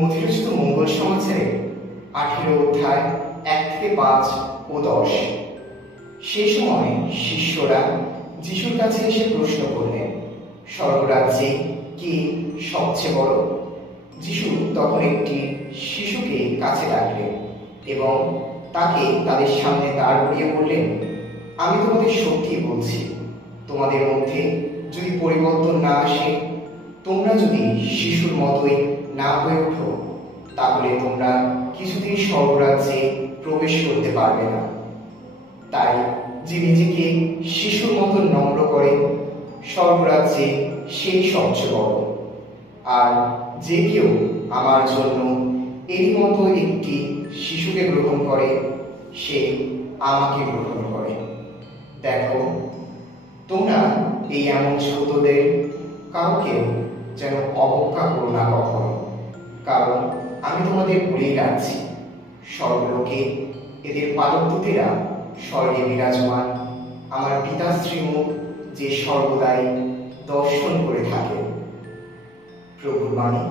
মতিরচিত মঙ্গল সমাচারে 18 অধ্যায় 1 থেকে 5 ও 10। সেই সময় শিষ্যরা যিশুর কাছে এসে প্রশ্ন করলেন, স্বর্গরাজ্যে কে সবচেয়ে বড়? যিশু তখন একটি শিশুকে কাছে ডাকলেন এবং তাকে তাদের সামনে দাঁড় করিয়ে বললেন, আমি তোমাদের সত্যি বলছি, তোমাদের মধ্যে যদি পরিবর্তন না আসে, তোমরা যদি শিশুর মতোই না হয়ে ওঠো, তাহলে তোমরা কিছুতেই স্বর্গরাজ্যে প্রবেশ করতে পারবে না। তাই যে নিজেকে শিশুর মতো নম্র করে, স্বর্গরাজ্যে সেই সবচেয়ে বড়। আর যে কেউ আমার জন্য এর মতো একটি শিশুকে গ্রহণ করে, সে আমাকে গ্রহণ করে। দেখো, তোমরা এই এমন ছোটদের কাউকে যেন অবজ্ঞা করো না কখনো, কারণ আমি তোমাদের বলেই রাখছি, স্বর্গলোকে এদের পালকদূতেরা স্বর্গে বিরাজমান আমার পিতাশ্রী মুখ যে সর্বদাই দর্শন করে থাকে। প্রভুর বাণী।